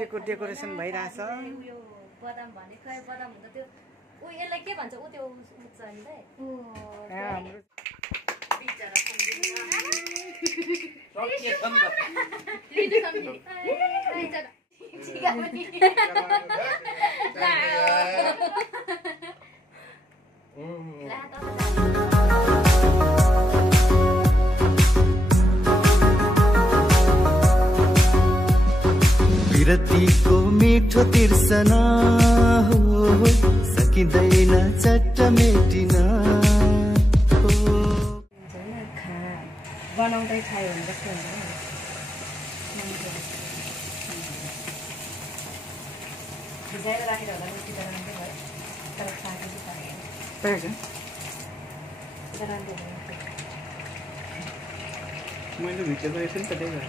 बर्थडेको डेकोरेसन भइरहेछ। उयो बदाम भनेको बदाम हुन्छ त्यो उ यसलाई के भन्छ उ त्यो उच्च हामीलाई हाम्रो बिचरा विरतीको मिठो तिर्सना हो सकिँदैन चट्ट मेटिन हो। बनाउँदै खायो भने जस्तो हुन्छ भिजाएर राखेर होला मिठी त राम्रै भयो तर खाएको चाहिँ पाएछ राम्रो भयो मैले भिडियो गरेको थिएँ नि त त्यही भएर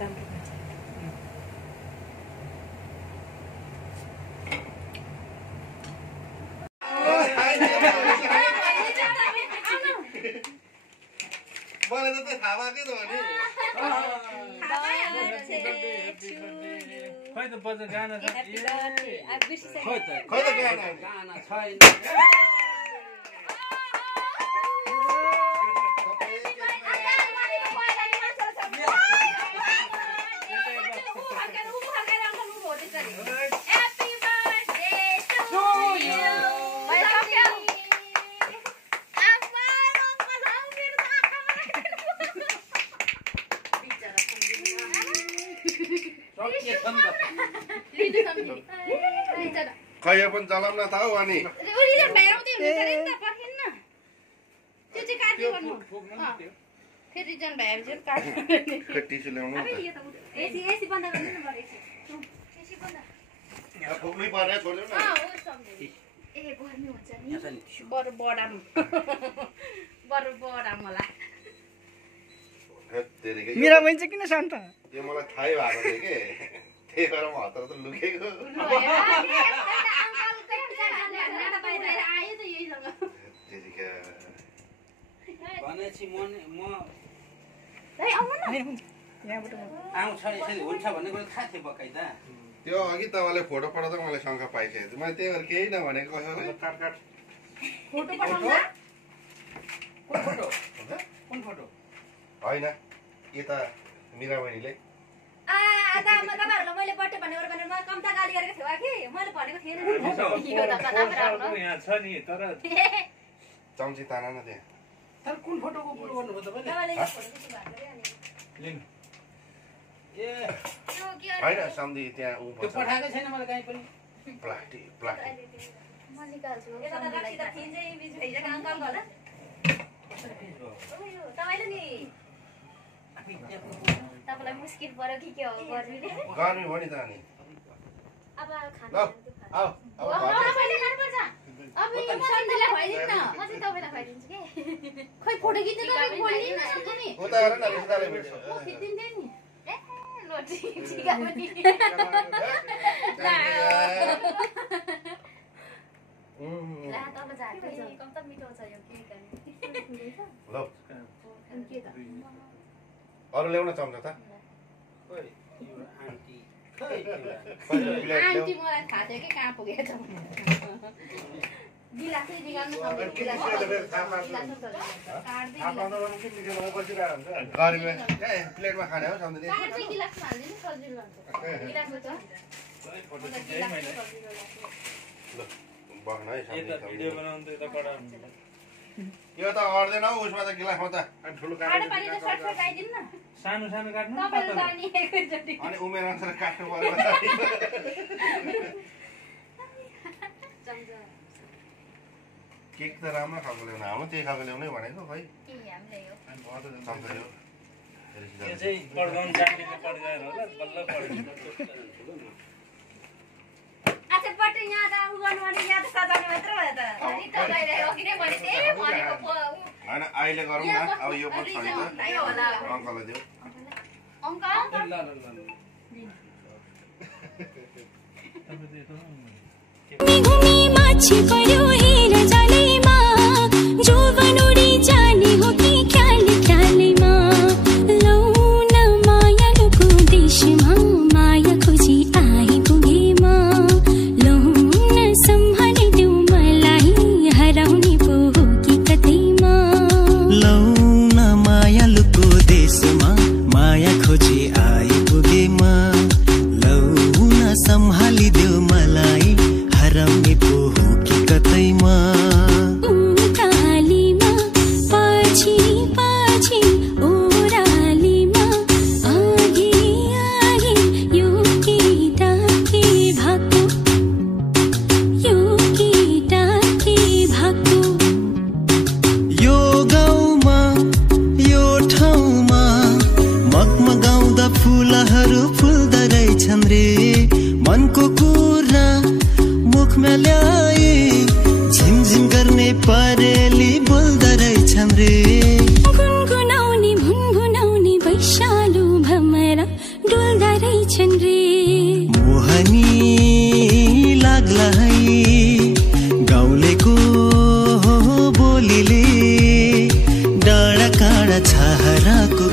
राम्रो भयो मलाई त थाहा भएकै त हो नि खै त बजा गाना छ खै त गाना छैन खै पनि चलाउन त हौ अनि टिसु ल्याउनु फुक्नै पर्ने छोड्नु न मेरा बहिनी चाहिँ किन शान्त यो मलाई थाहै भएको थियो कि त्यही भएर म हतार त लुकेको भनेपछि म यहाँबाट आउँछ यसरी हुन्छ भन्ने कुरा थाहा थियो बकाइदा त्यो अघि तपाईँले फोटो पठाउँदा मैले शङ्का पाइसकेको थिएँ मैले त्यही भएर केही नभनेको कसैलाई कुन फोटो होइन यता मिरा बहिनीले मैले बर्थडे भनेर कम्ता गाली गरेको थियो कि मैले भनेको थिएन यहाँ छ नि तर चम्ची ताना न त्यहाँ तर कुन फोटोको कुरो गर्नुभयो तपाईँले लिनु ए होइन सम्धि त्यहाँ ऊ त्यो पठाएको छैन मलाई कहीँ पनि प्लास्टिक तपाईँले नि तपाईँलाई मुस्किल पर्यो कि के हो गर्मी गर्मी हो नि त अनि अब अरू ल्याउन चम्चा त आन्टी मलाई थाहा थियो कि कहाँ पुगेको छ गिलासै निकाल्नु प्लेटमा खाने हो सम्झिँदै गिलासमा हालिदिनु सजिलो हुन्छ बग्न है भिडियो बनाउँदै त कडा हुन्छ यो त अड्दैन हौ उसमा त गिलासमा त ठुलो सानो सानो काट्नु अनि उमेर अनुसार काट्नु पर्यो केक त राम्रो खालको ल्याउनु हाम्रो त्यही खालको ल्याउनै भनेको खै यो चाहिँ पड्काउनु जान्नेले पड्काएर होला बल्ल पड्किन्छ अच्छा बट यहाँ त उ गर्नु भने यहाँ त सजाउनु मात्र भयो त अनि तपाईले रोकिने भने त्यही भनेको हैन अहिले गरौँ न अब यो पनि छ नि त अङ्कललाई देऊ अङ्कल ल घुमी माछी पर्यो हेर जानेमा जो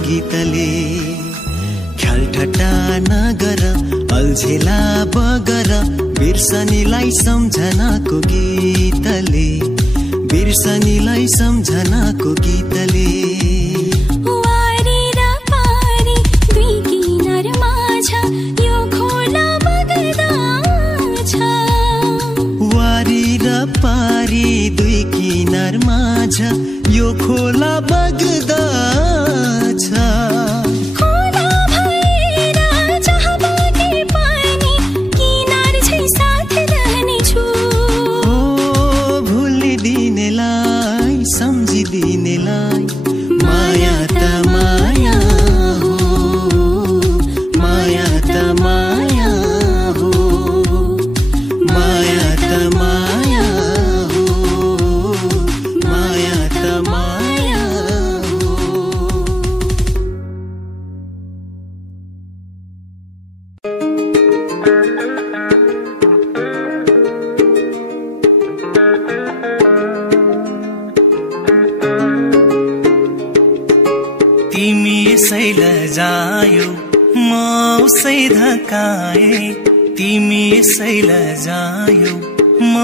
गीतले ख्याल ठट्टा नगर अल्झेला बगर बिर्सनीलाई सम्झनाको गीतले बिर्सनीलाई सम्झनाको गीतले पारी दुई किनार माझ यो खोला बग्दा छ खोला भएर जहाँ बगे पनि किनार छै साथ रहने छु ओ भुलिदिनेलाई सम्झिदिनेलाई माया त माया हो माया त माया हो माया त माया तिमी यसैल जायो म उसै धकाए तिमी यसैल जायो म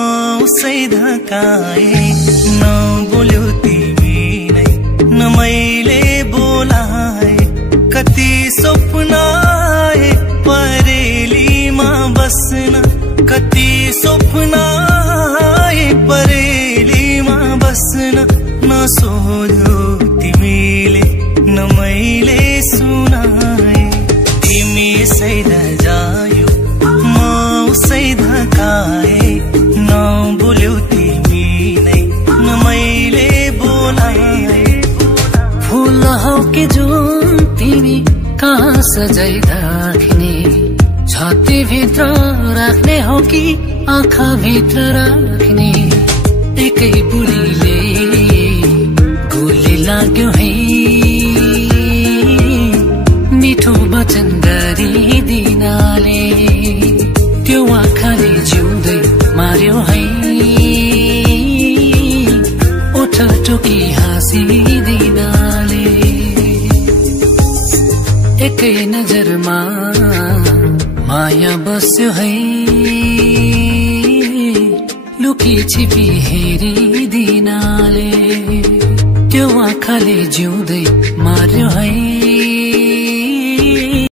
उसै धकाए नबोल्यो तिमी नै न मैले बोलाए कति स्वप्न आए परेलीमा बस्न कति स्वप्न आए परेलीमा बस्न नसोध्यो तिमीले न मैले सुनाए तिमी यसै जायो म उसै धकाए नबोल्यो तिमी नै न मैले बोलाए फूल हौ के जुन तिमी कहाँ सजाइ राख्ने छातीभित्र राख्ने हो कि आँखा भित्र राख्ने एकै बुढीले गोली लाग्यो है मिठो वचन गरिदिनाले त्यो आँखाले जिउँदै मार्यो है ओठ टोकी हाँसिदिनाले एकै नजरमा माया बस्यो है लुकी छिपी हेरिदिनाले त्यो आँखाले जिउँदै मार्यो है